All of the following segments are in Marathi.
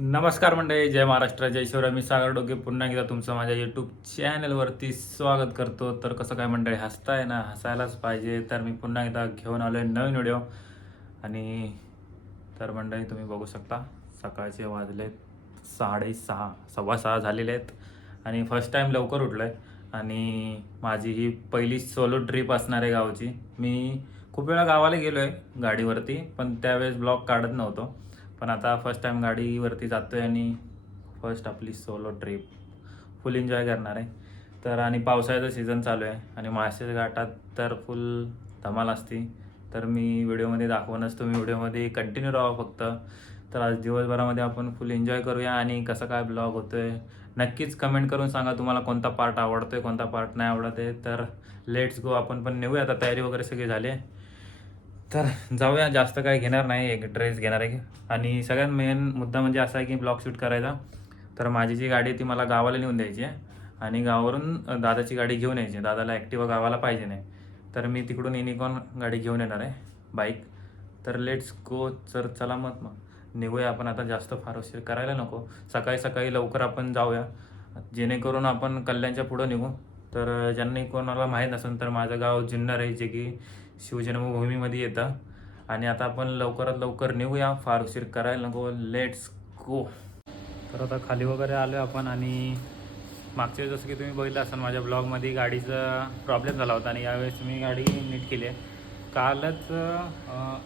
नमस्कार मंडळी जय महाराष्ट्र जय शिवराय. मी सागर डोके पुन्हा एकदा तुमचं माझ्या यूट्यूब चॅनलवरती स्वागत करतो. तर कसं काय मंडळी हसताय ना? हसायलाच पाहिजे. तर मी पुन्हा एकदा घेऊन आलो आहे नवीन व्हिडिओ आणि तर मंडळी तुम्ही बघू शकता सकाळचे वाजलेत साडेसहा सव्वा सहा झालेले आहेत. आणि फर्स्ट टाईम लवकर उठलो आहे आणि माझी ही पहिली सोलो ट्रिप असणार आहे गावची. मी खूप वेळा गावाला गेलो आहे गाडीवरती पण त्यावेळेस ब्लॉग काढत नव्हतो. पण आता फर्स्ट टाईम गाडीवरती जातो आहे आणि फर्स्ट आपली सोलो ट्रिप फुल एन्जॉय करणार आहे. तर आणि पावसाळ्याचा सीझन चालू आहे. आणि माळशेज घाटात तर फुल धमाल असती. तर मी व्हिडिओमध्ये दाखवूनच तुम्ही व्हिडिओमध्ये कंटिन्यू राहा फक्त. तर आज दिवसभरामध्ये आपण फुल एन्जॉय करूया. आणि कसं काय ब्लॉग आहे नक्कीच कमेंट करून सांगा तुम्हाला कोणता पार्ट आवडतो आहे कोणता पार्ट नाही आवडत आहे. तर लेट्स गो आपण पण नेऊया. आता तयारी वगैरे सगळी झाली आहे. तर जाऊया जास्त काय घेणार नाही एक ड्रेस घेणार आहे. आणि सगळ्यात मेन मुद्दा म्हणजे असा आहे की ब्लॉग शूट करायचा. तर माझी जी गाडी ती मला गावाला नेऊन द्यायची आहे. आणि गावावरून दादाची गाडी घेऊन यायची दादाला ॲक्टिवा गावाला पाहिजे नाही. तर मी तिकडून युनिकॉर्न गाडी घेऊन येणार आहे बाईक तर लेट्स गो तर चला मत मग. निघूया आपण आता जास्त फार उशीर करायला नको. सकाळी सकाळी लवकर आपण जाऊया. जेणेकरून आपण कल्याणच्या पुढं निघू. तर ज्यांनी कोणाला माहीत नसेल तर माझं गाव जुन्नर आहे जे की शिवजन्मभूमीमध्ये येतं. आणि आता आपण लवकरात लवकर निघूया. फार उशीर करायला नको. लेट्स गो तर आता खाली वगैरे आलो आपण आणि मागच्या वेळेस जसं की तुम्ही बघितलं असाल माझ्या ब्लॉगमध्ये गाडीचा प्रॉब्लेम झाला होता आणि यावेळेस मी गाडी नीट केली आहे. कालच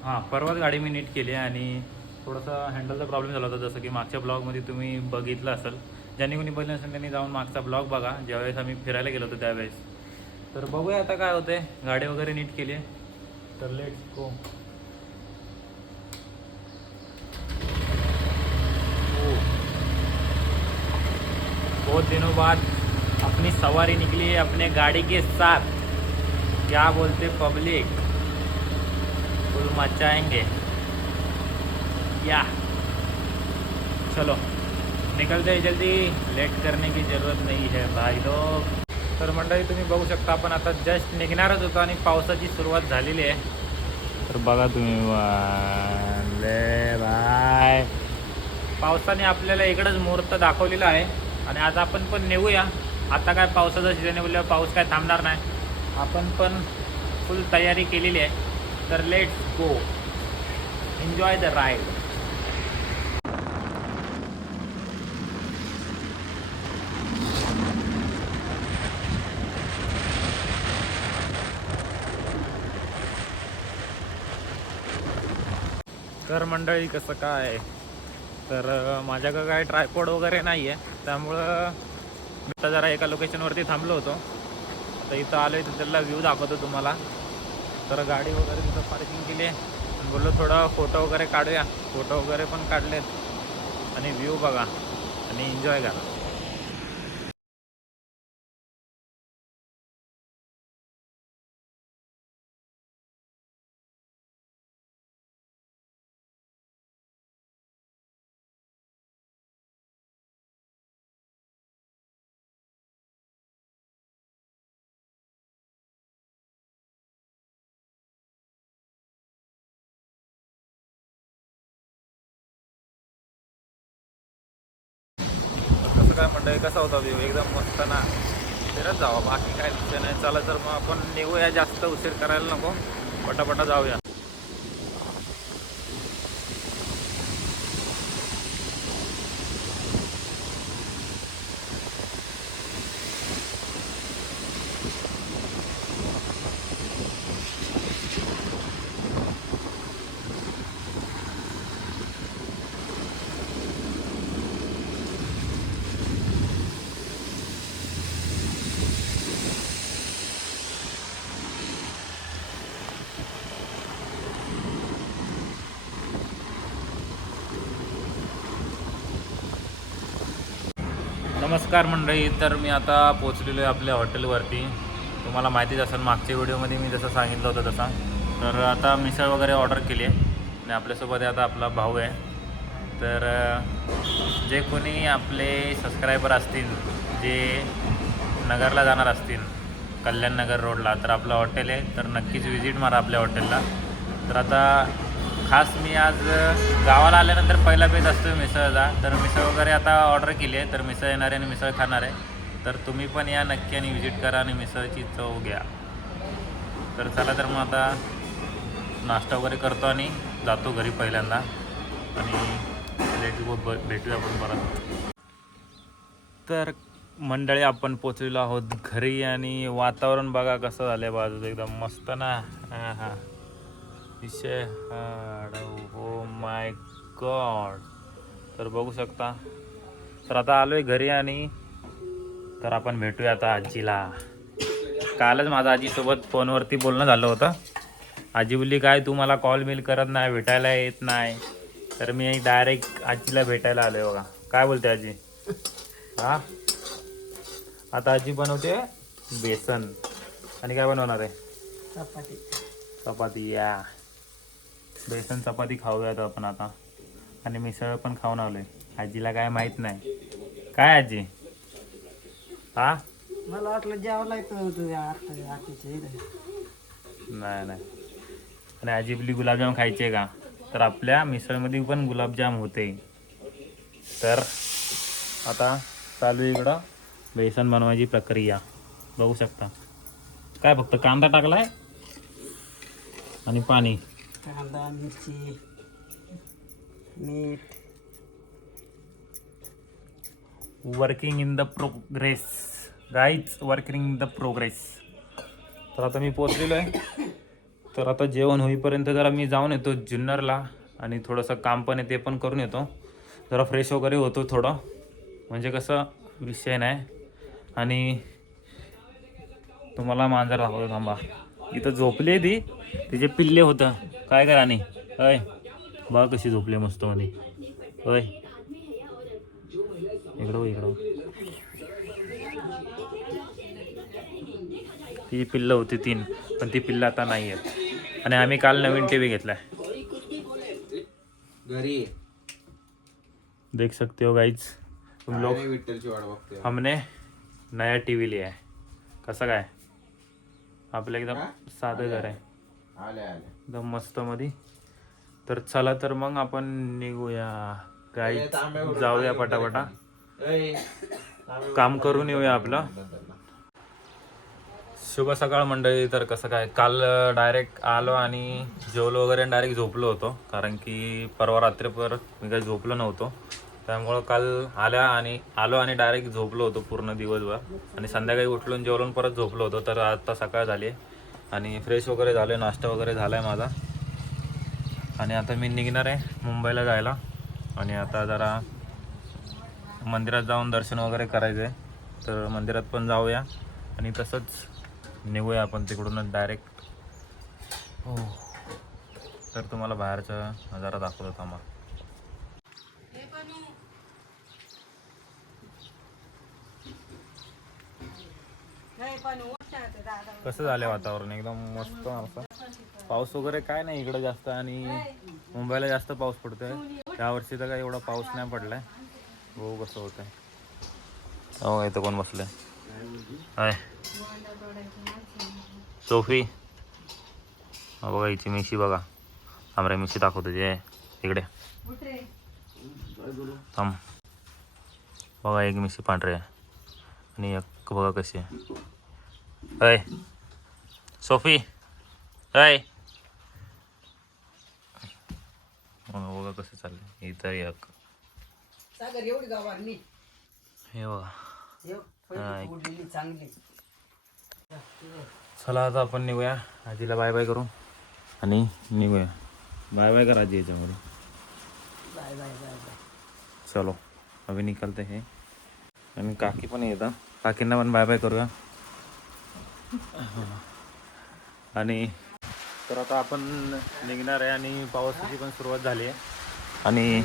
हां परवाच गाडी मी नीट केली आहे आणि थोडासा हँडलचा प्रॉब्लेम झाला होता. जसं की मागच्या ब्लॉगमध्ये तुम्ही बघितलं असेल. ज्यांनी कोणी बघितलं नसेल त्यांनी जाऊन मागचा ब्लॉग बघा. ज्यावेळेस आम्ही फिरायला गेलो होतो त्यावेळेस. तर बघूया आता काय होते गाडी वगैरे नीट केली आहे. तर लेट्स गो हो. बहुत दिनों बाद अपनी सवारी निकली है अपने गाड़ी के साथ. क्या बोलते पब्लिक फुल मचाएंगे. या. चलो. निकलते हैं जल्दी. लेट करने की ज़रूरत नहीं है भाई लोग. तर मंडळी तुम्ही बघू शकता आपण आता जस्ट निघणारच होतो आणि पावसाची सुरुवात झालेली आहे. तर बघा तुम्ही. बाय पावसाने आपल्याला इकडंच मुहूर्त दाखवलेला आहे आणि आज आपण पण निघूया आता काय पावसाचं सीझन आहे बोलल्यावर पाऊस काय थांबणार नाही. आपण पण फुल तयारी केलेली आहे. तर let's go enjoy the ride तर मंडळी कसं काय? तर माझ्याकडं काय ट्रायपॉड वगैरे नाही आहे त्यामुळं मी आता जरा एका लोकेशनवरती थांबलो होतो. आता इथं आलो आहे त्याला व्ह्यू दाखवतो तुम्हाला. तर गाडी वगैरे तिथं पार्किंग केली आहे. बोललो थोडं फोटो वगैरे काढूया. फोटो वगैरे पण काढलेत. आणि व्ह्यू बघा. आणि एन्जॉय करा. कसं काय मंडळी कसा होता व्ह्यू एकदम मस्त ना फिरत जावा. बाकी काय विषय नाही. चला तर मग आपण निघूया. जास्त उशीर करायला नको. पटापटा जाऊया. नमस्कार मंडळी तर मी आता पोचलेलो आहे आपल्या हॉटेलवरती. तुम्हाला माहितीच असेल मागच्या व्हिडिओमध्ये मी जसं सांगितलं होतं तसा. तर आता मिसळ वगैरे ऑर्डर केली आहे. आणि आपल्यासोबत आहे आता आपला भाऊ आहे. तर जे कोणी आपले सबस्क्रायबर असतील जे नगरला जाणार असतील कल्याण नगर रोडला तर आपलं हॉटेल आहे. तर नक्कीच व्हिजिट मारा आपल्या हॉटेलला. तर आता खास मी आज गावाला आल्यानंतर पहिला बेत असतो मिसळचा तर मिसळ वगैरे आता ऑर्डर केली आहे तर मिसळ येणार आहे आणि मिसळ खाणार आहे. तर तुम्ही पण या नक्की आणि व्हिजिट करा आणि मिसळची चव घ्या. तर चला तर मग आता नाश्ता वगैरे करतो आणि जातो घरी पहिल्यांदा. आणि लेट गो भेटूया आपण परत. तर मंडळी आपण पोचलेलो आहोत घरी आणि वातावरण बघा कसं झालं आहे बाजूचं. एकदम मस्त ना? हां हां. विषय हो माय गॉड. तर बघू शकता. तर आता आलोय घरी आणि तर आपण भेटूया आता आजीला. कालच माझं आजीसोबत फोनवरती बोलणं झालं होतं. आजी बोलली काय तू मला कॉल बिल करत नाही भेटायला येत नाही. तर मी डायरेक्ट आजीला भेटायला आलोय बघा. काय बोलते आजी? हा? आता आजी बनवते बेसन. आणि काय बनवणार आहे? चपाती. चपाती या. बेसन चपाती खाऊयात आपण आता. आणि मिसळ पण खाऊन आलोय. आजीला काय माहीत नाही. काय आजी? हा? मला वाटलं येतो तुझ्या इथं. नाही नाही. आणि आजी आपली गुलाबजाम खायचे का? तर आपल्या मिसळमध्ये पण गुलाबजाम होते. तर आता चालू आहे इकडं बेसन बनवायची प्रक्रिया. बघू शकता. काय फक्त कांदा टाकलाय? आणि पाणी. कांदा मिरची. मीठ. Working in the progress right working in the progress तर आता मी पोचलेलो आहे. तर आता जेवण होईपर्यंत जरा मी जाऊन येतो जुन्नरला आणि थोडंसं काम पण आहे ते पण करून येतो. जरा फ्रेश वगैरे होतो थोडं. म्हणजे कसं विषय नाही. आणि तुम्हाला मांजर दाखवतो थांबा. इथं झोपली ती. तिचे पिल्ले होतं. काय करा आणि? अय बघ कशी झोपली मस्त मध्ये. अय इकडं इकडं ती पिल्लं होती तीन पण ती पिल्लं आता नाही आहेत. आणि आम्ही काल नवीन टी व्ही घेतलाय. घरी. देख सकते हो गाइज तुम लोग हमने नया टी व्ही लिया है. कसं काय? आपलं एकदम? साधं घर आहे. एकदम मस्त मध्ये तर चला तर मग आपण निघूया. गाई तांब्यावरून जाऊया पटापटा. काम करून येऊया आपलं. शुभ सकाळ मंडळी. तर कसं काय काल डायरेक्ट आलो आणि जेवलो वगैरे डायरेक्ट झोपलो होतो. कारण की परवा रात्रीभर मी काही झोपलो नव्हतो. त्यामुळं काल आल्या आणि आलो आणि डायरेक्ट झोपलो होतो पूर्ण दिवसभर. आणि संध्याकाळी उठलो आणि जेवलो परत झोपलो होतो तर आता सकाळ झाली आहे. आणि फ्रेश वगैरे झाले नाश्ता वगैरे झाला आहे माझा. आणि आता मी निघणार आहे मुंबईला जायला. आणि आता जरा मंदिरात जाऊन दर्शन वगैरे करायचं आहे तर मंदिरात पण जाऊया. आणि तसंच निघूया आपण तिकडूनच डायरेक्ट. हो. तर तुम्हाला बाहेरचा नजारा दाखवतो थांबा. कसं झालं वातावरण? एकदम मस्त असं पाऊस वगैरे काय नाही इकडं जास्त आणि मुंबईला जास्त पाऊस पडतोय. त्यावर्षी तर काही एवढा पाऊस नाही पडलाय. हो कसं होतंय. हो इथं कोण बसलंय? हाय. सोफी. बघा हिची मिशी बघा. आमऱ्या मिशी दाखवतो जे इकडे. थांब. बघा एक मिशी पांढरे आणि एक बघा कशी आहे. अय सोफी अय बघा कसं चाललंय. इथं एक. सागर एवढी हे बघा. पहिली उडलेली चांगली. चला आता आपण निघूया. आजीला बाय बाय करू. आणि निघूया. बाय बाय कर आजी याच्यामध्ये. बाय बाय बाय बाय चलो. अभी निकलते हैं. आणि काकी पण येतं काकींना पण बाय बाय करूया. आणि तर आता आपण निघणार आहे आणि पावसाची पण सुरुवात झाली आहे. आणि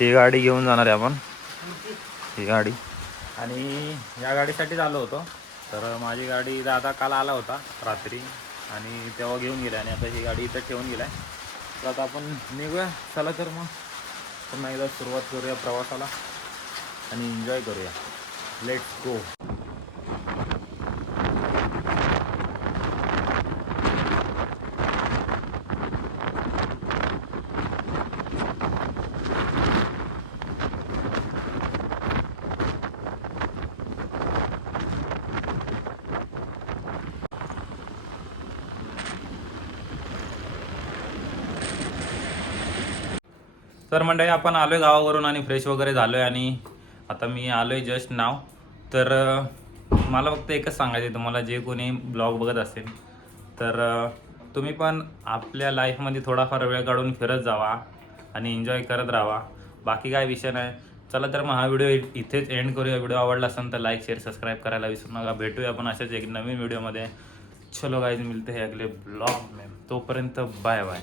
ही गाडी घेऊन जाणार आहे आपण. ही गाडी. आणि या गाडीसाठीच आलो होतो. तर माझी गाडी दादा काल आला होता रात्री आणि तेव्हा घेऊन गेला आणि आता ही गाडी इथं ठेवून गेला तर आता आपण निघूया. चला तर मग. पुन्हा एकदा सुरुवात करूया प्रवासाला आणि एन्जॉय करूया. लेट्स गो तर मंडळी आपण आलो आहे गावावरून आणि फ्रेश वगैरे झालो आहे आणि आता मी आलो आहे जस्ट नाव तर मला फक्त एकच सांगायचं आहे तुम्हाला जे कोणी ब्लॉग बघत असेल तर तुम्ही पण आपल्या लाईफमध्ये थोडाफार वेळ काढून फिरत जावा आणि एन्जॉय करत राहा बाकी काय विषय नाही. चला तर मग हा व्हिडिओ इथेच एंड करूया. व्हिडिओ आवडला असेल तर लाईक शेअर सबस्क्राईब करायला विसरू नका. भेटूया आपण अशाच एक नवीन व्हिडिओमध्ये चलो गाईज मिळते हे अगले ब्लॉग में. तोपर्यंत बाय बाय